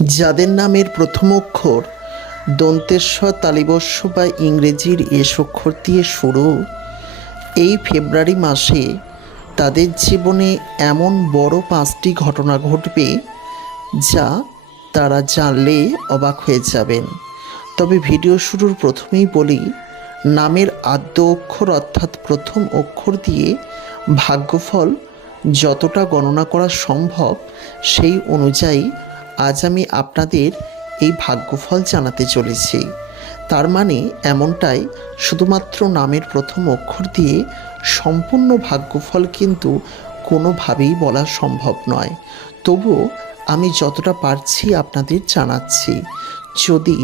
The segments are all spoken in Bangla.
যাদের নামের প্রথম অক্ষর দন্তেশ্বর তালিবস্য বা ইংরেজির এস অক্ষর দিয়ে শুরু, এই ফেব্রুয়ারি মাসে তাদের জীবনে এমন বড় পাঁচটি ঘটনা ঘটবে যা তারা জানলে অবাক হয়ে যাবেন। তবে ভিডিও শুরুর প্রথমেই বলি, নামের আদ্য অক্ষর অর্থাৎ প্রথম অক্ষর দিয়ে ভাগ্যফল যতটা গণনা করা সম্ভব সেই অনুযায়ী আজ আমি আপনাদের এই ভাগ্যফল জানাতে চলেছি। তার মানে এমনটাই শুধুমাত্র নামের প্রথম অক্ষর দিয়ে সম্পূর্ণ ভাগ্যফল কিন্তু কোনোভাবেই বলা সম্ভব নয়। তবুও আমি যতটা পারছি আপনাদের জানাচ্ছি। যদি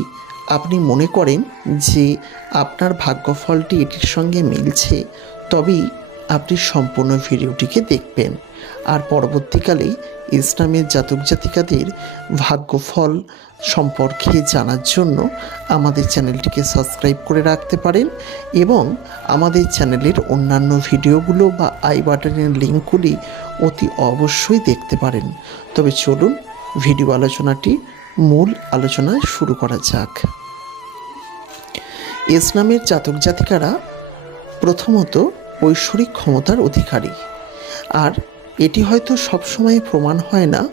আপনি মনে করেন যে আপনার ভাগ্যফলটি এটির সঙ্গে মিলছে, তবেই আপনি সম্পূর্ণ ভিডিওটিকে দেখবেন। আর পরবর্তীকালে ইসলামের জাতক জাতিকাদের ভাগ্যফল সম্পর্কে জানার জন্য আমাদের চ্যানেলটিকে সাবস্ক্রাইব করে রাখতে পারেন এবং আমাদের চ্যানেলের অন্যান্য ভিডিওগুলো বা আই বাটনের লিঙ্কগুলি অতি অবশ্যই দেখতে পারেন। তবে চলুন ভিডিও আলোচনাটি মূল আলোচনায় শুরু করা যাক। ইসলামের জাতক জাতিকারা প্রথমত ঐশ্বরিক ক্ষমতার অধিকারী। আর এটি হয়তো সবসময় প্রমাণ হয় না,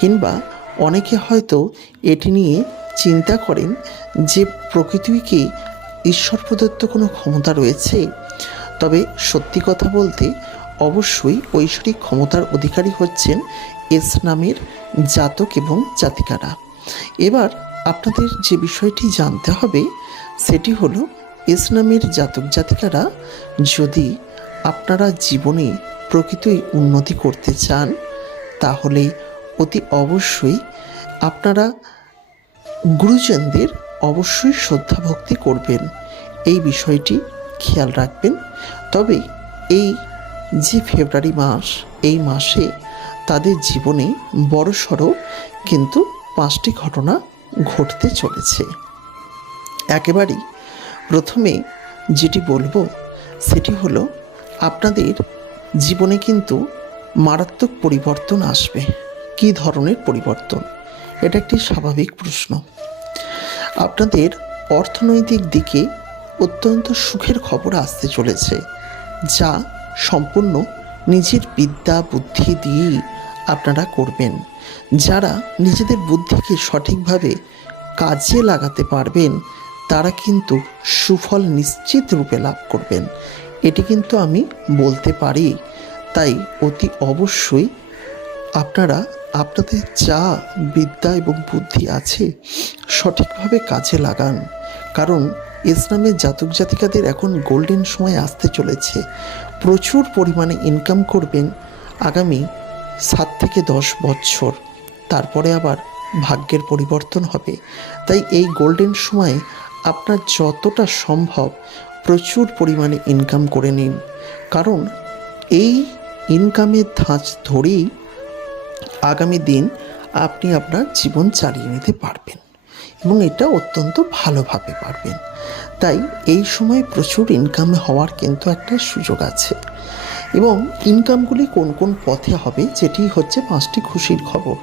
কিংবা অনেকে হয়তো এটি নিয়ে চিন্তা করেন যে প্রকৃতিকে ঈশ্বর প্রদত্ত কোনো ক্ষমতা রয়েছে। তবে সত্যি কথা বলতে অবশ্যই ঐশ্বরিক ক্ষমতার অধিকারী হচ্ছেন ইসলামের জাতক এবং জাতিকারা। এবার আপনাদের যে বিষয়টি জানতে হবে, সেটি হলো ইসলামের জাতক জাতিকারা যদি আপনারা জীবনে প্রকৃতই উন্নতি করতে চান তাহলে অতি অবশ্যই আপনারা গুরুজনদের অবশ্যই শ্রদ্ধা ভক্তি করবেন। এই বিষয়টি খেয়াল রাখবেন। তবে এই যে ফেব্রুয়ারি মাস, এই মাসে তাদের জীবনে বড়সড় কিন্তু পাঁচটি ঘটনা ঘটতে চলেছে। একেবারেই প্রথমে যেটি বলব, সেটি হলো আপনাদের জীবনে কিন্তু মারাত্মক পরিবর্তন আসবে। কী ধরনের পরিবর্তন? এটা একটি স্বাভাবিক প্রশ্ন। আপনাদের অর্থনৈতিক দিকে অত্যন্ত সুখের খবর আসতে চলেছে, যা সম্পূর্ণ নিজের বিদ্যা, বুদ্ধি দিয়েই আপনারা করবেন। যারা নিজেদের বুদ্ধিকে সঠিকভাবে কাজে লাগাতে পারবেন, তারা কিন্তু সুফল নিশ্চিত রূপে লাভ করবেন। এটি কিন্তু আমি বলতে পারি। তাই অতি অবশ্যই আপনারা আপনাদের যা বিদ্যা এবং বুদ্ধি আছে সঠিকভাবে কাজে লাগান। কারণ ইসলামের জাতক জাতিকাদের এখন গোল্ডেন সময় আসতে চলেছে। প্রচুর পরিমাণে ইনকাম করবেন আগামী সাত থেকে দশ বছর। তারপরে আবার ভাগ্যের পরিবর্তন হবে। তাই এই গোল্ডেন সময়ে আপনার যতটা সম্ভব প্রচুর পরিমাণে ইনকাম করে নিন। কারণ এই ইনকামের ধাঁচ ধরেই আগামী দিন আপনি আপনার জীবন চালিয়ে নিতে পারবেন এবং এটা অত্যন্ত ভালোভাবে পারবেন। তাই এই সময় প্রচুর ইনকাম হওয়ার কিন্তু একটা সুযোগ আছে। এবং ইনকামগুলি কোন কোন পথে হবে যেটি হচ্ছে পাঁচটি খুশির খবর।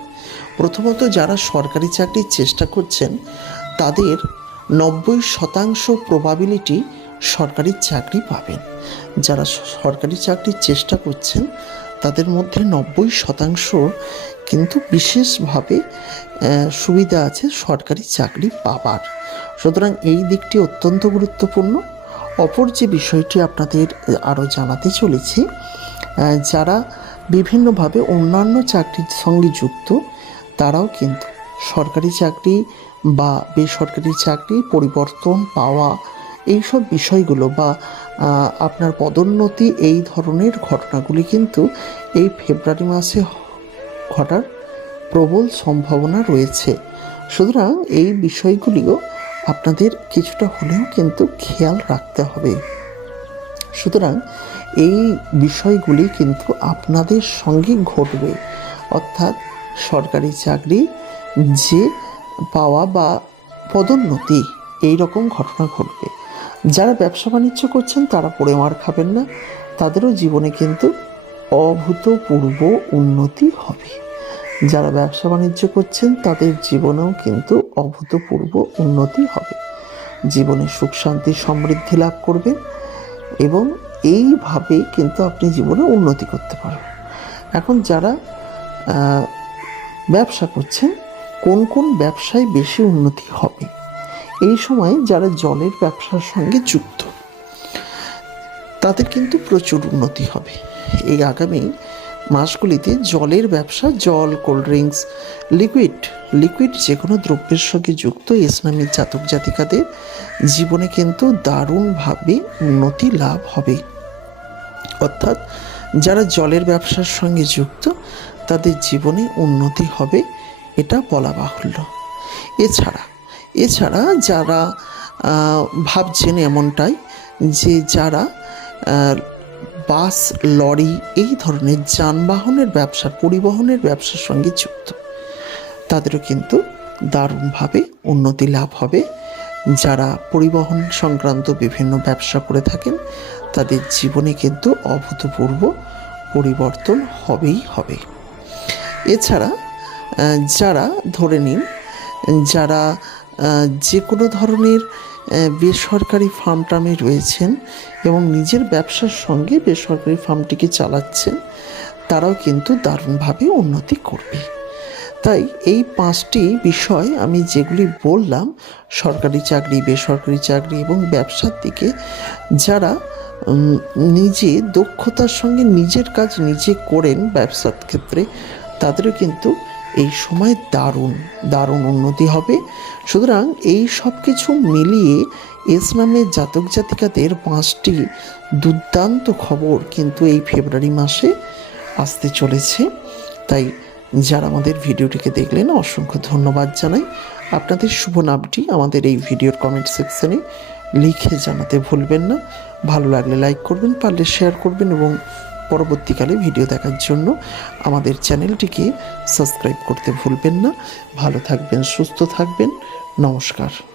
প্রথমত যারা সরকারি চাকরির চেষ্টা করছেন, তাদের নব্বই শতাংশ প্রবাবিলিটি সরকারি চাকরি পাবেন। যারা সরকারি চাকরির চেষ্টা করছেন, তাদের মধ্যে নব্বই শতাংশ কিন্তু বিশেষভাবে সুবিধা আছে সরকারি চাকরি পাবার। সুতরাং এই দিকটি অত্যন্ত গুরুত্বপূর্ণ। অপর যে বিষয়টি আপনাদের আরও জানাতে চলেছি যারা বিভিন্নভাবে অন্যান্য চাকরির সঙ্গে যুক্ত, তারাও কিন্তু সরকারি চাকরি বা বেসরকারি চাকরি পরিবর্তন পাওয়া এইসব বিষয়গুলো বা আপনার পদোন্নতি এই ধরনের ঘটনাগুলি কিন্তু এই ফেব্রুয়ারি মাসে ঘটার প্রবল সম্ভাবনা রয়েছে। সুতরাং এই বিষয়গুলিও আপনাদের কিছুটা হলেও কিন্তু খেয়াল রাখতে হবে। সুতরাং এই বিষয়গুলি কিন্তু আপনাদের সঙ্গে ঘটবে। অর্থাৎ সরকারি চাকরি যে পাওয়া বা পদোন্নতি এই রকম ঘটনা ঘটবে। যারা ব্যবসা বাণিজ্য করছেন, তারা পড়ে মার খাবেন না। তাদেরও জীবনে কিন্তু অভূতপূর্ব উন্নতি হবে। যারা ব্যবসা বাণিজ্য করছেন, তাদের জীবনেও কিন্তু অভূতপূর্ব উন্নতি হবে। জীবনে সুখ, শান্তি, সমৃদ্ধি লাভ করবেন এবং এইভাবে কিন্তু আপনি জীবনে উন্নতি করতে পারবেন। এখন যারা ব্যবসা করছেন, কোন কোন ব্যবসায় বেশি উন্নতি হবে? এই সময় যারা জলের ব্যবসার সঙ্গে যুক্ত, তাদের কিন্তু প্রচুর উন্নতি হবে। এই আগামী মাসগুলিতে জলের ব্যবসা, জল, কোল্ড ড্রিঙ্কস, লিকুইড লিকুইড যে কোনো দ্রব্যের সঙ্গে যুক্ত ইসলামের জাতক জাতিকাদের জীবনে কিন্তু দারুণভাবে উন্নতি লাভ হবে। অর্থাৎ যারা জলের ব্যবসার সঙ্গে যুক্ত, তাদের জীবনে উন্নতি হবে, এটা বলা বাহুল্য। এছাড়া এছাড়া যারা ভাবছেন এমনটাই যে যারা বাস, লরি এই ধরনের যানবাহনের ব্যবসা, পরিবহনের ব্যবসার সঙ্গে যুক্ত। তাদেরও কিন্তু দারুণভাবে উন্নতি লাভ হবে। যারা পরিবহন সংক্রান্ত বিভিন্ন ব্যবসা করে থাকেন, তাদের জীবনে কিন্তু অভূতপূর্ব পরিবর্তন হবেই হবে। এছাড়া যারা ধরে নিন, যারা যে কোনো ধরনের বেসরকারি ফার্ম টার্মে রয়েছেন এবং নিজের ব্যবসার সঙ্গে বেসরকারি ফার্মটিকে চালাচ্ছেন, তারাও কিন্তু দারুণভাবে উন্নতি করবে। তাই এই পাঁচটি বিষয় আমি যেগুলি বললাম, সরকারি চাকরি, বেসরকারি চাকরি এবং ব্যবসার দিকে, যারা নিজে দক্ষতার সঙ্গে নিজের কাজ নিজে করেন ব্যবসার ক্ষেত্রে, তাদেরও কিন্তু এই সময় দারুণ দারুণ উন্নতি হবে। সুতরাং এই সব কিছু মিলিয়ে ইসলামের জাতক জাতিকাদের পাঁচটি দুর্দান্ত খবর কিন্তু এই ফেব্রুয়ারি মাসে আসতে চলেছে। তাই যারা আমাদের ভিডিওটিকে দেখলেন, অসংখ্য ধন্যবাদ জানাই। আপনাদের শুভ নামটি আমাদের এই ভিডিওর কমেন্ট সেকশনে লিখে জানাতে ভুলবেন না। ভালো লাগলে লাইক করবেন, পারলে শেয়ার করবেন এবং পরবর্তীকালে ভিডিও দেখার জন্য আমাদের চ্যানেলটিকে সাবস্ক্রাইব করতে ভুলবেন না। ভালো থাকবেন, সুস্থ থাকবেন। নমস্কার।